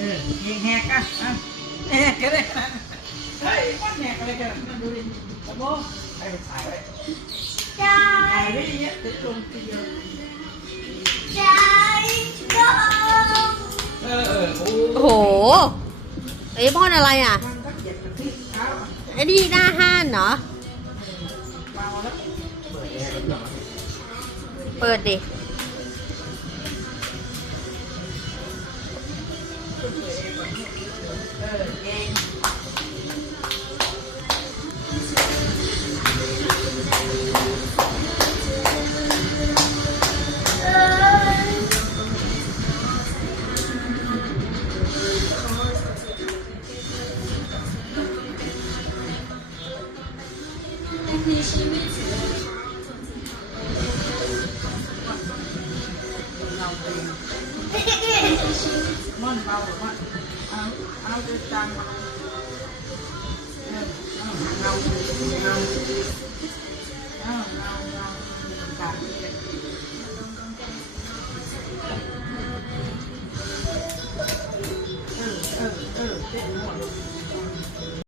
อเฮงแหกอะอะแหกก็ได้เฮ้ยมันแหกอะไรกันดูดิตะโบให้ไปถ่ายไว้ใจถ่ายไว้เยอะจะลงทีเดียวใจก็เออเออโอ้โอ้โหไอ้พ่อนอะไรอะมันก็เจ็บกระที่เท้าไอ้นี่หน้าห้านเหรอวาแล้วเปิดแอร์ ม่อนเบาหรือม่นเอาเอาวันาเอาเอาเอาเองเออเออเออเต็มหมด